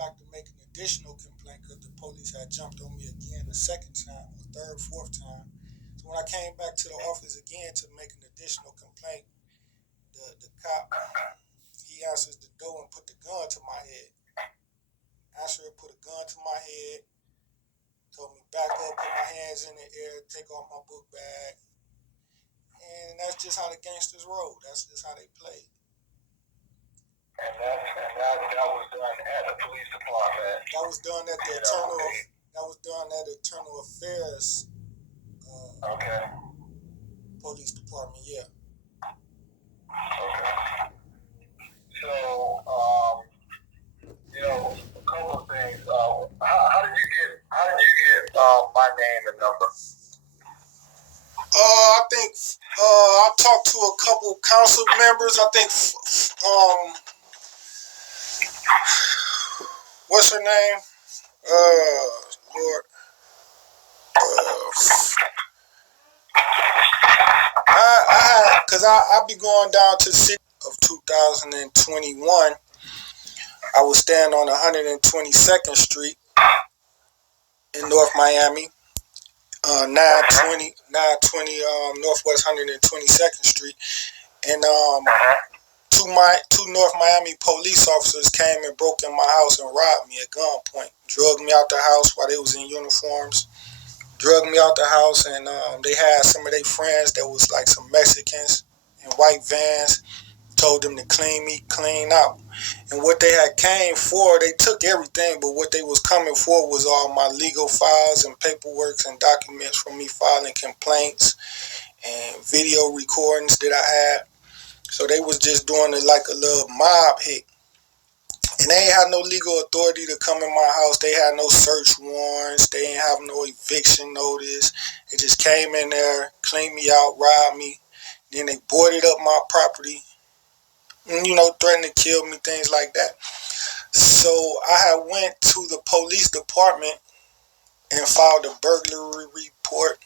back to make an additional complaint because the police had jumped on me again the second time, or third, fourth time. So when I came back to the office again to make an additional complaint, the cop, he answers the door and put the gun to my head. Answered, put a gun to my head, told me back up, put my hands in the air, take off my book bag. And that's just how the gangsters roll. That's just how they play. And that was done at the police department. That was done at the Internal Affairs police department, yeah. Okay. So, a couple of things. How did you get my name and number? I think I talked to a couple council members. I think what's her name? Lord. I be going down to the city of 2021. I was staying on 122nd Street in North Miami, 920 Northwest 122nd Street, and two North Miami police officers came and broke in my house and robbed me at gunpoint, drugged me out the house while they was in uniforms. Drugged me out the house, and they had some of their friends that was like some Mexicans in white vans, told them to clean out. And what they had came for, they took everything, but what they was coming for was all my legal files and paperwork and documents from me filing complaints and video recordings that I had. So they was just doing it like a little mob hit. And they ain't had no legal authority to come in my house. They had no search warrants. They ain't have no eviction notice. They just came in there, cleaned me out, robbed me. Then they boarded up my property and, threatened to kill me, things like that. So I had went to the police department and filed a burglary report.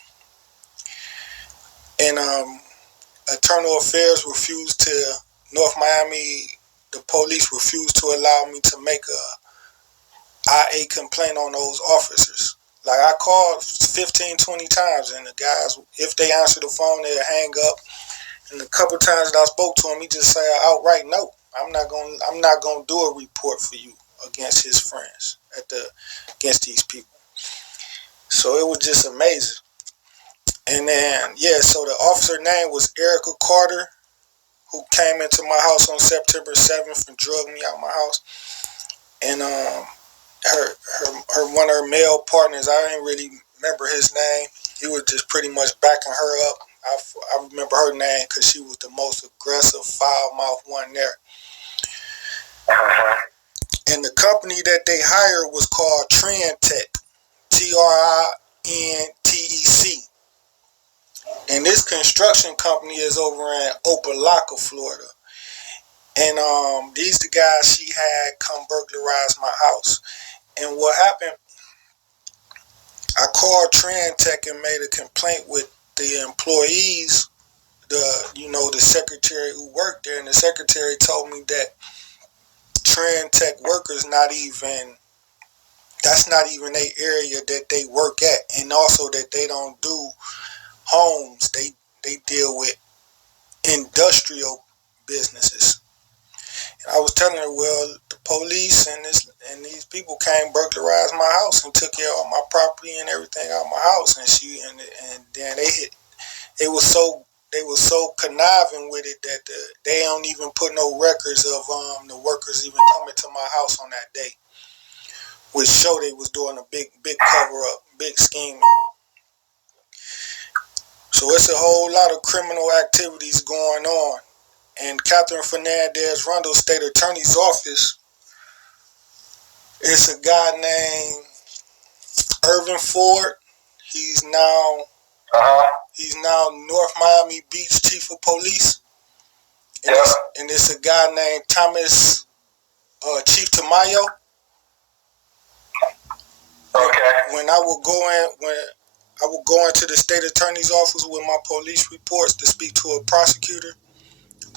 And Internal Affairs refused to, North Miami, the police refused to allow me to make a IA complaint on those officers. Like, I called 15, 20 times, and the guys, if they answer the phone, they'll hang up. And a couple times that I spoke to him, he just said outright, no, I'm not gonna do a report for you against his friends, against these people. So it was just amazing. And then, so the officer name was Erica Carter, who came into my house on September 7th and drugged me out of my house. And her one of her male partners, I didn't really remember his name. He was just pretty much backing her up. I remember her name because she was the most aggressive, foul-mouthed one there. And the company that they hired was called Trintec, TRINTEC. And this construction company is over in Opelika, Florida. And these the guys she had come burglarize my house. And what happened, I called Trintec and made a complaint with the employees, the secretary who worked there, and the secretary told me that Trintec workers that's not even the area that they work at, and also that they don't do homes. They deal with industrial businesses. And I was telling her, well, the police and these people came burglarized my house and took care of my property and everything out of my house, and then they were so conniving with it that they don't even put no records of the workers even coming to my house on that day, which showed they was doing a big cover up, big scheming. So it's a whole lot of criminal activities going on. And Catherine Fernandez Rundle, State Attorney's Office, it's a guy named Irvin Ford. He's now North Miami Beach Chief of Police. And it's a guy named Thomas Chief Tamayo. Okay. When I would go into the state attorney's office with my police reports to speak to a prosecutor,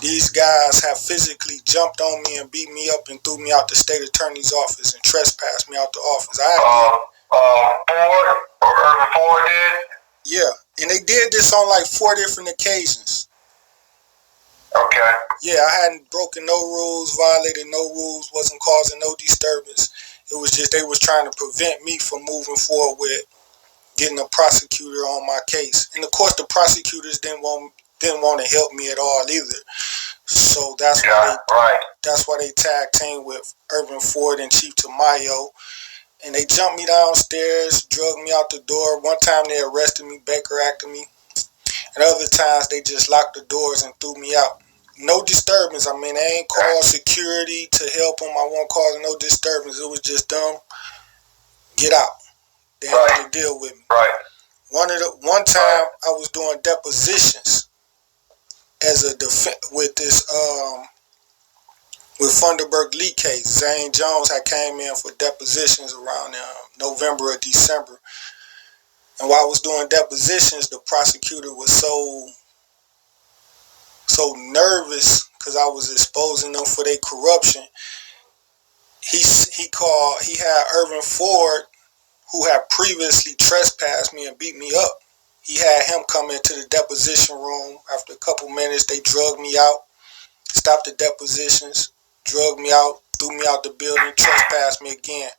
These guys have physically jumped on me and beat me up and threw me out the state attorney's office and trespassed me out the office. Ford did? Yeah, and they did this on like 4 different occasions. Okay. Yeah, I hadn't broken no rules, violated no rules, wasn't causing no disturbance. It was just they was trying to prevent me from moving forward with getting a prosecutor on my case. And of course, the prosecutors didn't want to help me at all either. So that's why they tag team with Urban Ford and Chief Tamayo. And they jumped me downstairs, drugged me out the door. One time they arrested me, Baker acted me. And other times they just locked the doors and threw me out. No disturbance. I mean, they ain't called security to help them. I won't cause no disturbance. It was just them. Get out. They didn't want to deal with me. One time I was doing depositions as a with Funderburg Lee case. Zane Jones had came in for depositions around November or December. And while I was doing depositions, the prosecutor was so nervous because I was exposing them for their corruption. He had Urban Ford, who had previously trespassed me and beat me up. He had him come into the deposition room. After a couple minutes, they drugged me out, stopped the depositions, drugged me out, threw me out the building, trespassed me again.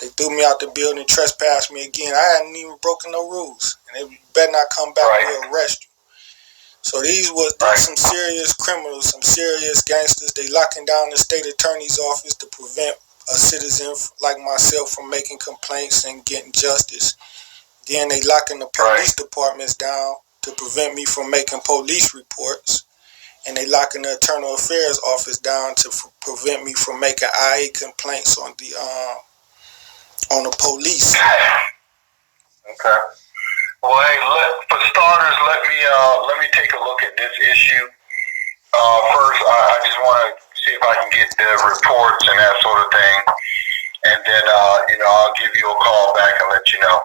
They threw me out the building, trespassed me again. I hadn't even broken no rules. And they better not come back, we'll arrest you. So these some serious criminals, some serious gangsters. They locking down the state attorney's office to prevent a citizen like myself from making complaints and getting justice. Then they locking the police departments down to prevent me from making police reports. And they locking the internal affairs office down to prevent me from making IA complaints on the police. Okay. Well, hey, for starters, let me take a look at this issue. First, I just want to see if I can get the reports and that sort of thing, and then I'll give you a call back and let you know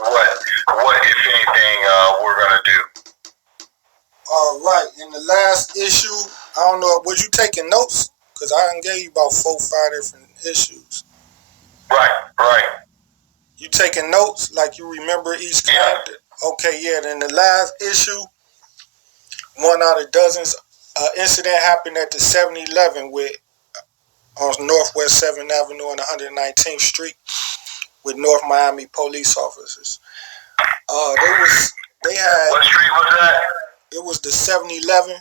what if anything we're gonna do. All right. In the last issue, I don't know, was you taking notes? Because I done gave you about 4 or 5 different issues. Right. You taking notes like you remember each character? Yeah. Okay, yeah. In the last issue, one out of dozens, incident happened at the 7-Eleven on Northwest 7th Avenue and 119th Street with North Miami police officers. They had. What street was that? It was the 7-Eleven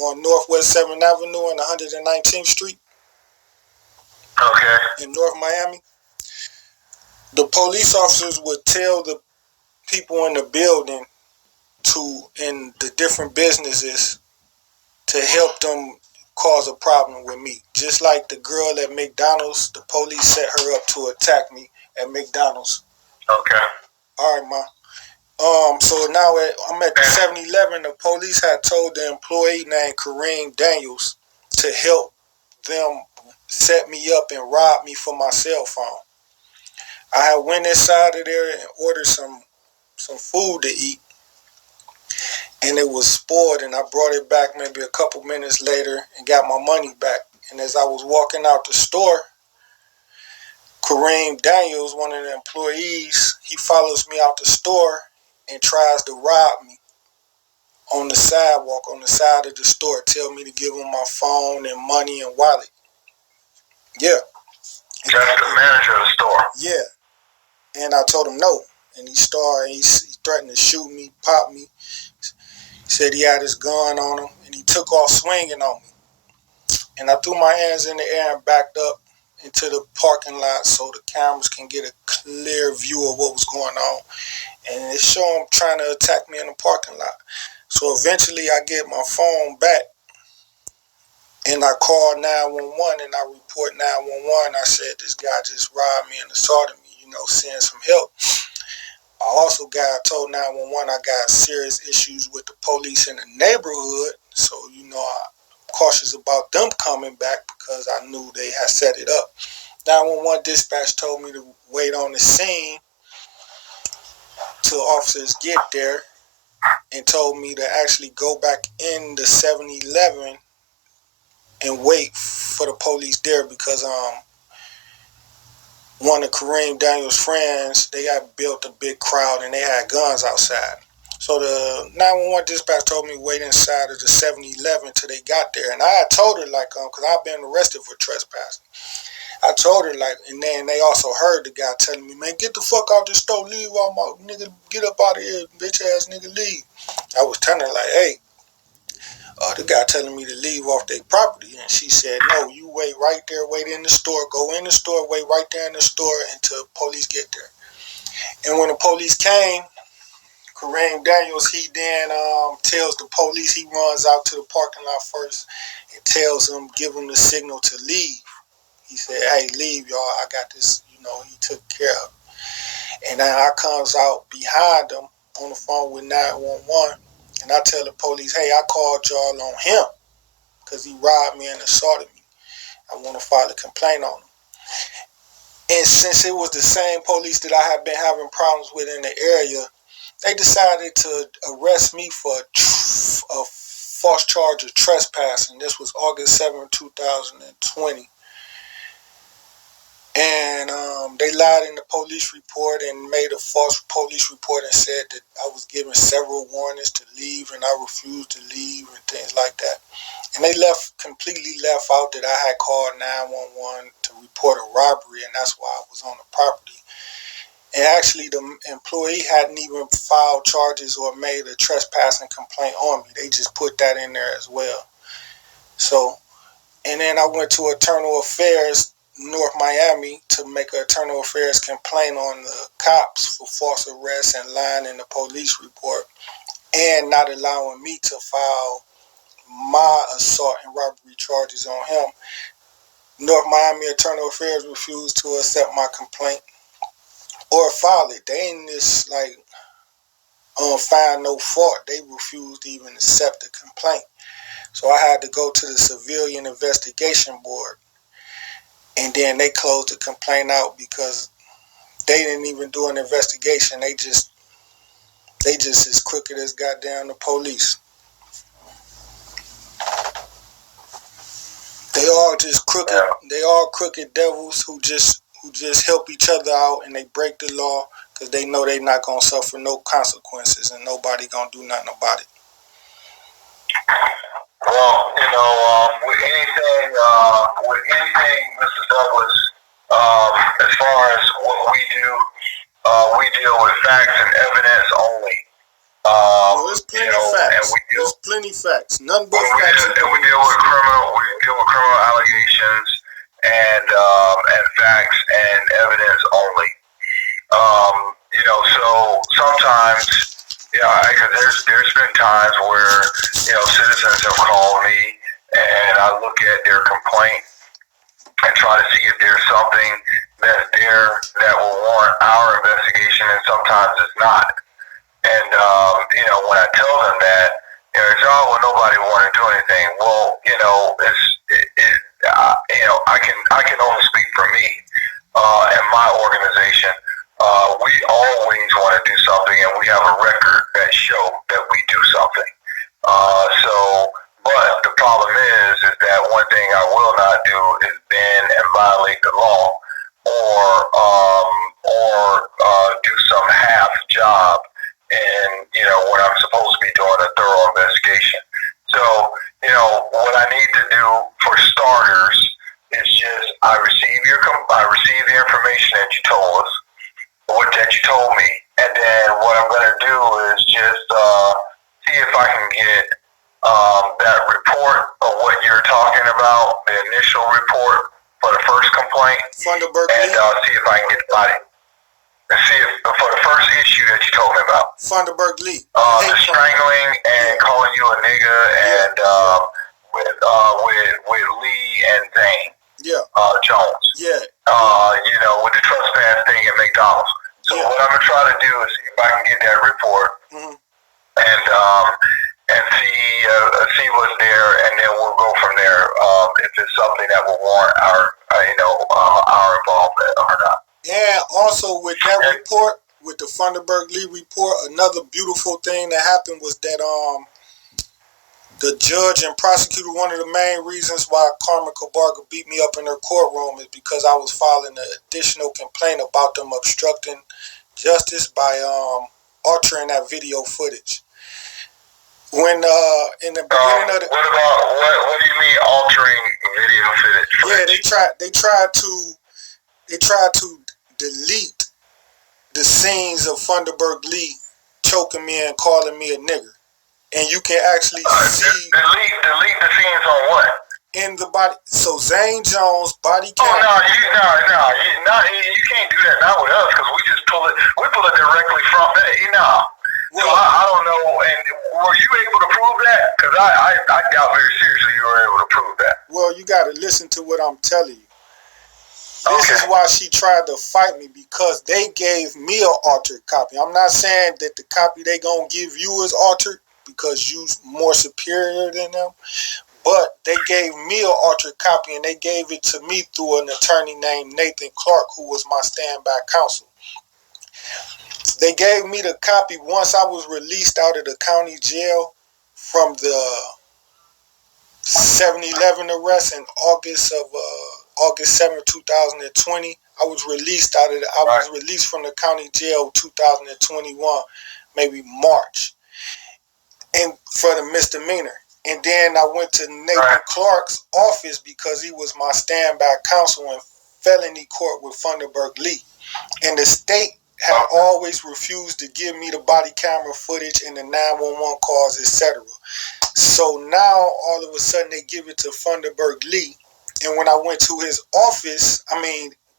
on Northwest 7th Avenue and 119th Street. Okay. In North Miami. The police officers would tell the people in the building in the different businesses to help them cause a problem with me. Just like the girl at McDonald's, the police set her up to attack me at McDonald's. Okay. All right, ma. So now I'm at the 7-Eleven. The police had told the employee named Kareem Daniels to help them set me up and rob me for my cell phone. I had went inside of there and ordered some food to eat, and it was spoiled, and I brought it back maybe a couple minutes later and got my money back. And as I was walking out the store, Kareem Daniels, one of the employees, he follows me out the store and tries to rob me on the sidewalk, on the side of the store, tell me to give him my phone and money and wallet. Yeah. That's the manager of the store. Yeah. And I told him no. And he threatened to shoot me, pop me. He said he had his gun on him, and he took off swinging on me. And I threw my hands in the air and backed up into the parking lot so the cameras can get a clear view of what was going on. And it showed him trying to attack me in the parking lot. So eventually I get my phone back, and I call 911 and I report 911. I said, this guy just robbed me and assaulted me, send some help. I also told 911 I got serious issues with the police in the neighborhood. So, I'm cautious about them coming back because I knew they had set it up. 911 dispatch told me to wait on the scene till officers get there. and told me to actually go back in the 7-Eleven and wait for the police there because one of Kareem Daniels' friends, they had built a big crowd and they had guns outside. So the 911 dispatch told me wait inside of the 7-Eleven till they got there. And I had told her, like, because I've been arrested for trespassing. I told her, like, and then they also heard the guy telling me, man, get the fuck out the store, leave all my nigga, get up out of here, bitch ass nigga, leave. I was telling her, like, hey, the guy telling me to leave off their property. And she said, no, you wait right there, wait in the store, go in the store, wait right there in the store until police get there. And when the police came, Kareem Daniels, he then tells the police, he runs out to the parking lot first and tells them, give them the signal to leave. He said, hey, leave, y'all. I got this, he took care of it. And then I comes out behind them on the phone with 911, and I tell the police, hey, I called y'all on him because he robbed me and assaulted me. I want to file a complaint on him. And since it was the same police that I had been having problems with in the area, they decided to arrest me for a false charge of trespassing. This was August 7, 2020. And they lied in the police report and made a false police report and said that I was given several warnings to leave and I refused to leave and things like that. And they completely left out that I had called 911 to report a robbery, and that's why I was on the property. And actually, the employee hadn't even filed charges or made a trespassing complaint on me. They just put that in there as well. So, and then I went to Internal Affairs, North Miami, to make an Internal Affairs complaint on the cops for false arrest and lying in the police report and not allowing me to file my assault and robbery charges on him. North Miami Internal Affairs refused to accept my complaint or file it. They ain't just like find no fault. They refused to even accept the complaint. So I had to go to the Civilian Investigation Board, and then they closed the complaint out because they didn't even do an investigation. They just as crooked as goddamn the police. They all just crooked. They all crooked devils who just help each other out, and they break the law because they know they're not gonna suffer no consequences, and nobody gonna do nothing about it. Well, with anything, Mr. Douglas, as far as what we deal with facts and evidence only. Well, there's plenty facts. There's plenty facts. None but facts. And we deal with criminal allegations and facts and evidence only. So sometimes, because there's been times where citizens have called me and I look at their complaint and try to see if there's something that's there that will warrant our investigation, and sometimes it's not. And when I tell them that, it's well, nobody want to do anything. Well, I can only speak for me and my organization. We always want to do something, and we have a record that show that we do something. But the problem is that one thing I will not do is bend and violate the law, or do some half job. And, when I'm supposed to be doing a thorough investigation. So, what I need to do for starters is just, I receive the information that you told us, that you told me, and then what I'm going to do is just see if I can get that report of what you're talking about, the initial report for the first complaint, and see if I can get the body. See if for the first issue that you told me about. Funderburg Lee. The strangling and calling you a nigga and with Lee and Zane. Yeah. Jones. Yeah. With the trespass thing at McDonald's. So what I'm gonna try to do is see if I can get that report and see what's there, and then we'll go from there. If it's something that will warrant our involvement or not. Yeah, also with that report, with the Funderburg Lee report, another beautiful thing that happened was that the judge and prosecutor, one of the main reasons why Carmen Cabarga beat me up in her courtroom is because I was filing an additional complaint about them obstructing justice by altering that video footage. When in the beginning of the what do you mean altering video footage? Yeah, they tried to delete the scenes of Funderburg Lee choking me and calling me a nigger. And you can actually see delete the scenes on what? In the body. So Zane Jones body cam. Oh no, you can't do that not with us because we just pull it directly from that. So I don't know. And were you able to prove that? Because I doubt very seriously you were able to prove that. Well, you got to listen to what I'm telling you. This is why she tried to fight me, because they gave me an altered copy. I'm not saying that the copy they gonna give you is altered, because you more superior than them, but they gave me an altered copy, and they gave it to me through an attorney named Nathan Clark, who was my standby counsel. They gave me the copy once I was released out of the county jail from the 7-11 arrest in August 7th, 2020. I was released released from the county jail 2021, maybe March, and for the misdemeanor. And then I went to Nathan Clark's office because he was my standby counsel in felony court with Funderburg Lee. And the state had always refused to give me the body camera footage and the 911 calls, etc. So now all of a sudden they give it to Funderburg Lee. And when I went to his office,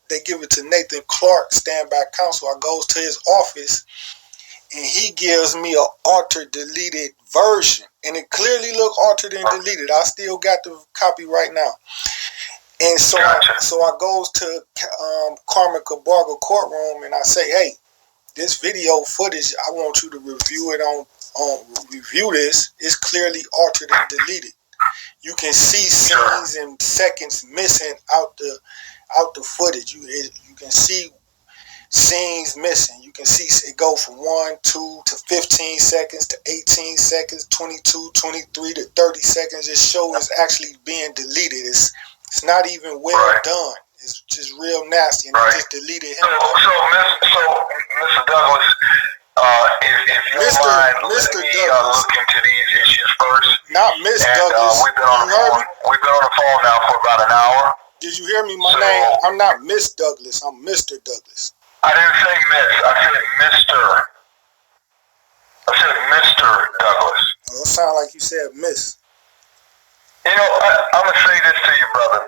they give it to Nathan Clark, standby counsel. I goes to his office, and he gives me an altered, deleted version. And it clearly looked altered and deleted. I still got the copy right now. And so I goes to Carmen Cabarga courtroom, and I say, hey, this video footage, I want you to review it review this. It's clearly altered and deleted. You can see scenes and seconds missing out the footage. You can see scenes missing. You can see it go from 1, 2 to 15 seconds to 18 seconds, 22, 23 to 30 seconds. This show is actually being deleted. It's not even well done. It's just real nasty, and they just deleted him. So Mr. Douglas, if you don't mind, let me look into these issues first. Not Miss Douglas. We've been on the phone now for about an hour. Did you hear me? My name, I'm not Miss Douglas. I'm Mr. Douglas. I didn't say Miss. I said Mr. I said Mr. Douglas. Well, it sounded like you said Miss. I'm going to say this to you, brother.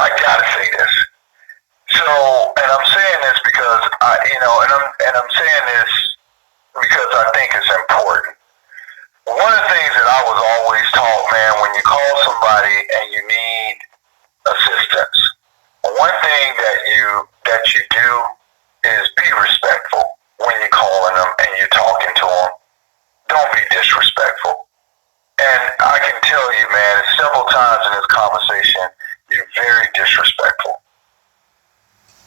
I got to say this. So, and I'm saying this because, I'm saying this because I think it's important. One of the things that I was always taught, man, when you call somebody and you need assistance, one thing that you do is be respectful when you're calling them and you're talking to them. Don't be disrespectful. And I can tell you, man, several times in this conversation, you're very disrespectful.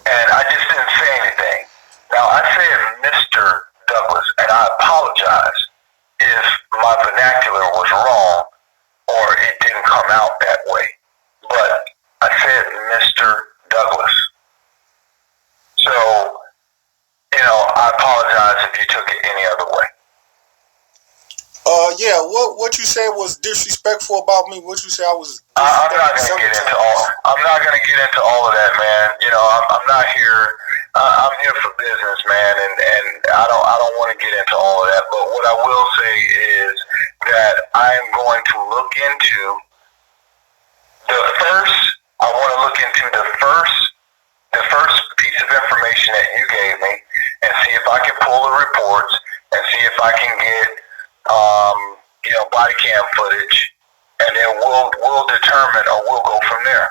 And I just didn't say anything. Now, I said Mr. Douglas, and I apologize if my vernacular was wrong or it didn't come out that way. But I said Mr. Douglas. So, I apologize if you took it any other way. Yeah, what you said was disrespectful about me. What you said I was. I'm not gonna get into all of that, man. I'm not here. I'm here for business, man, and I don't want to get into all of that. But what I will say is that I am going to look into the first piece of information that you gave me, and see if I can pull the reports and see if I can get body cam footage, and then we'll determine, or we'll go from there.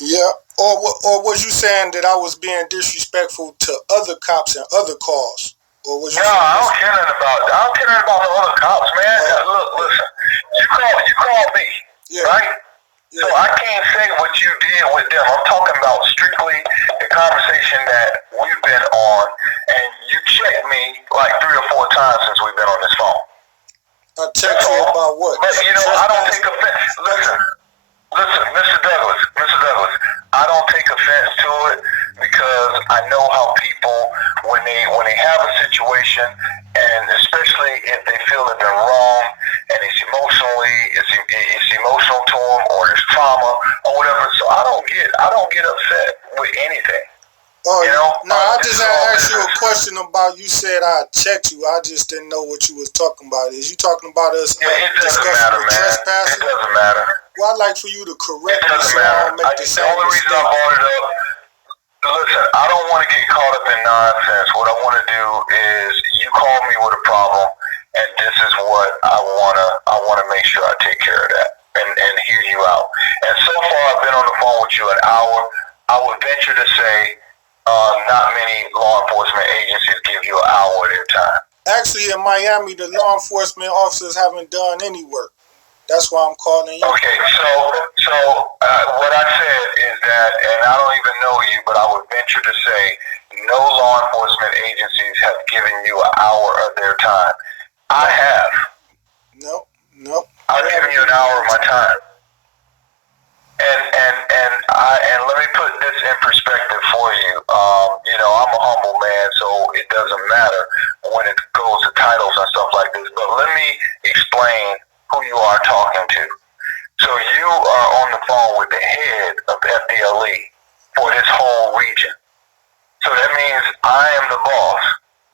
Yeah, or was you saying that I was being disrespectful to other cops and other calls? Or was you? No, I don't care nothing about the other cops, man. Look, listen, you called me, right? So I can't say what you did with them. I'm talking about strictly the conversation that we've been on, and you checked me like 3 or 4 times since we've been on this phone. I checked you about what? But I don't take offense. Listen, Mr. Douglas, I don't take offense to it because I know how people, when they have a situation, and especially if they feel that they're wrong, and it's emotional to them, or there's trauma or whatever. So I don't get upset with anything. I just asked you a question about, you said I checked you. I just didn't know what you was talking about. Is you talking about us discussing trespassing? It doesn't matter. Well, I'd like for you to correct me so I don't make the same mistake. The only reason I brought it up, listen, I don't want to get caught up in nonsense. What I want to do is, you call me with a problem, and this is what I wanna make sure I take care of that and hear you out. And so far, I've been on the phone with you an hour. I would venture to say, not many law enforcement agencies give you an hour of their time. Actually, in Miami, the law enforcement officers haven't done any work. That's why I'm calling you. Okay, so what I said is that, and I don't even know you, but I would venture to say no law enforcement agencies have given you an hour of their time. I have. Nope. I've given you an hour of my time. And let me put this in perspective for you. I'm a humble man, so it doesn't matter when it goes to titles and stuff like this. But let me explain who you are talking to. So you are on the phone with the head of FDLE for this whole region. So that means I am the boss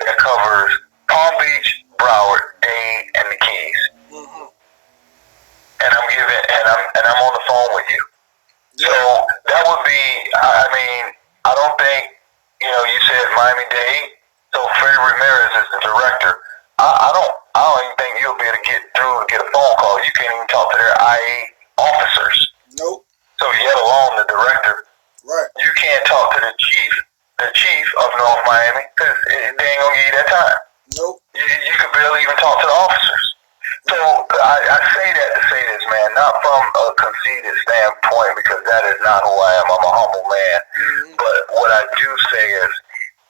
that covers Palm Beach, Broward, Dade, and the Keys. Mm-hmm. And I'm on the phone with you. So that would be, I don't think, you said Miami-Dade, so Freddie Ramirez is the director. I don't even think you'll be able to get through to get a phone call. You can't even talk to their IA officers. Nope. So yet alone the director. Right. You can't talk to the chief of North Miami, because they ain't gonna give you that time. Nope. You could barely even talk to the officers. So I say that to say this, man, not from a conceited standpoint, because that is not who I am. I'm a humble man. Mm-hmm. But what I do say is,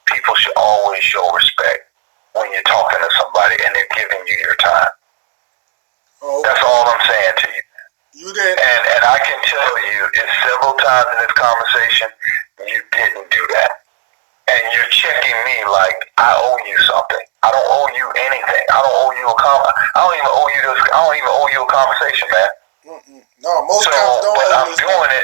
people should always show respect when you're talking to somebody and they're giving you your time. Okay. That's all I'm saying to you. You did. And I can tell you, it's several times in this conversation, you didn't do that. And you're checking me like I owe you something. I don't owe you anything. I don't owe you I don't even owe you this. I don't even owe you a conversation, man. Mm-mm. No, most cops don't. But I'm doing it.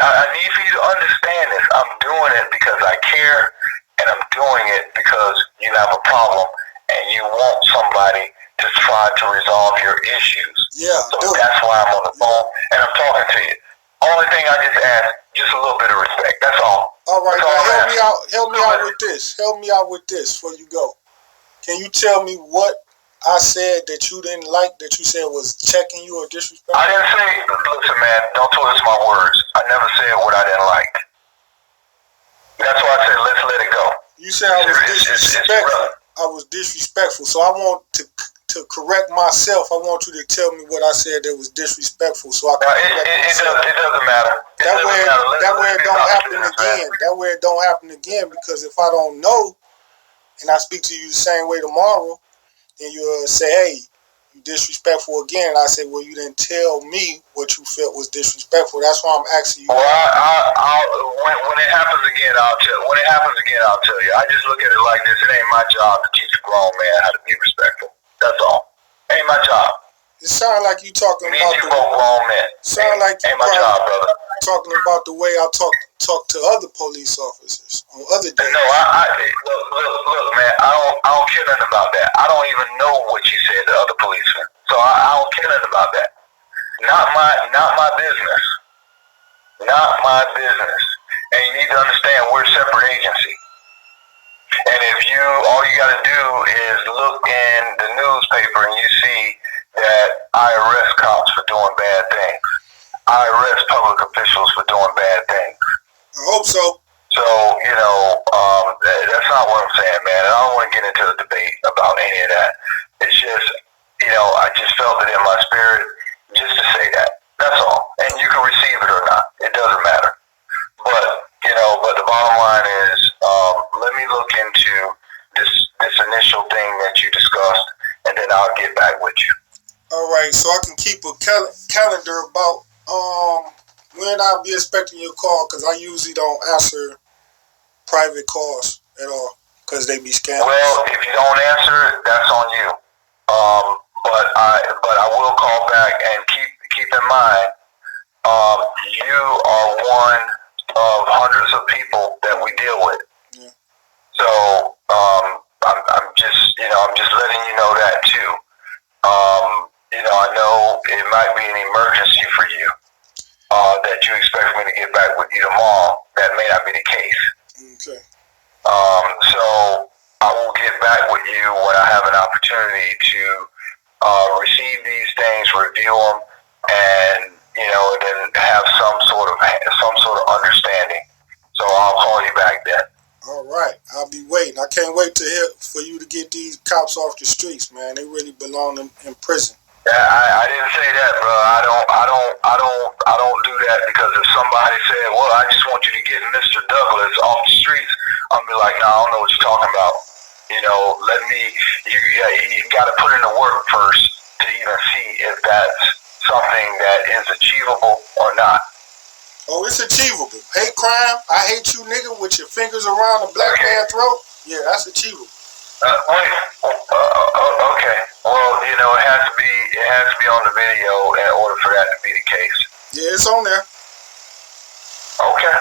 I need for you to understand this. I'm doing it because I care, and I'm doing it because you have a problem and you want somebody to try to resolve your issues. Yeah. So that's why I'm on the phone and I'm talking to you. Only thing I just ask, just a little bit of respect. That's all. All right, now help me out with this. Help me out with this before you go. Can you tell me what I said that you didn't like, that you said was checking you or disrespectful? I didn't say, listen, man, don't twist my words. I never said what I didn't like. That's why I said, let's let it go. You said I was disrespectful. I was disrespectful. So I want to correct myself. I want you to tell me what I said that was disrespectful, so I can correct myself. It doesn't matter. That way it don't happen again. That way it don't happen again, because if I don't know and I speak to you the same way tomorrow, then you'll say, hey, you disrespectful again. And I say, well, you didn't tell me what you felt was disrespectful. That's why I'm asking you. Well, when it happens again, I'll tell you. When it happens again, I'll tell you. I just look at it like this. It ain't my job to teach a grown man how to be respectful. That's all. Ain't my job. It sounds like you talking about you both grown men. Sound like you ain't my job, brother. Talking about the way I talk to other police officers on other days. No, look, man. I don't care nothing about that. I don't even know what you said to other policemen, so I don't care nothing about that. Not my business. Not my business. And you need to understand, we're a separate agency. And if all you got to do is look in the newspaper and you see that I arrest cops for doing bad things. I arrest public officials for doing bad things. I hope so. So, that's not what I'm saying, man. And I don't want to get into a debate about any of that. It's just, I just felt it in my spirit just to say that. That's all. And you can receive it or not. It doesn't matter. But but the bottom line is, let me look into this initial thing that you discussed, and then I'll get back with you. All right, so I can keep a calendar about when I'll be expecting your call, because I usually don't answer private calls at all because they be scammers. Well, if you don't answer, that's on you. But I will call back, and keep in mind, you are one of hundreds of people that we deal with. Yeah. So I'm just letting you know that too. I know it might be an emergency for you that you expect me to get back with you tomorrow. That may not be the case. Okay. So I will get back with you when I have an opportunity to receive these things, review them, and then have some sort of understanding. So I'll call you back then. All right, I'll be waiting. I can't wait for you to get these cops off the streets, man. They really belong in prison. Yeah, I didn't say that, bro. I don't do that, because if somebody said, "Well, I just want you to get Mr. Douglas off the streets," I'll be like, "No, I don't know what you're talking about." You got to put in the work first to even see if that's something that is achievable or not. Oh, it's achievable. Hate crime, I hate you, nigga, with your fingers around a black man's throat. Yeah, that's achievable. Wait. Okay. Well, it has to be on the video in order for that to be the case. Yeah, it's on there. Okay.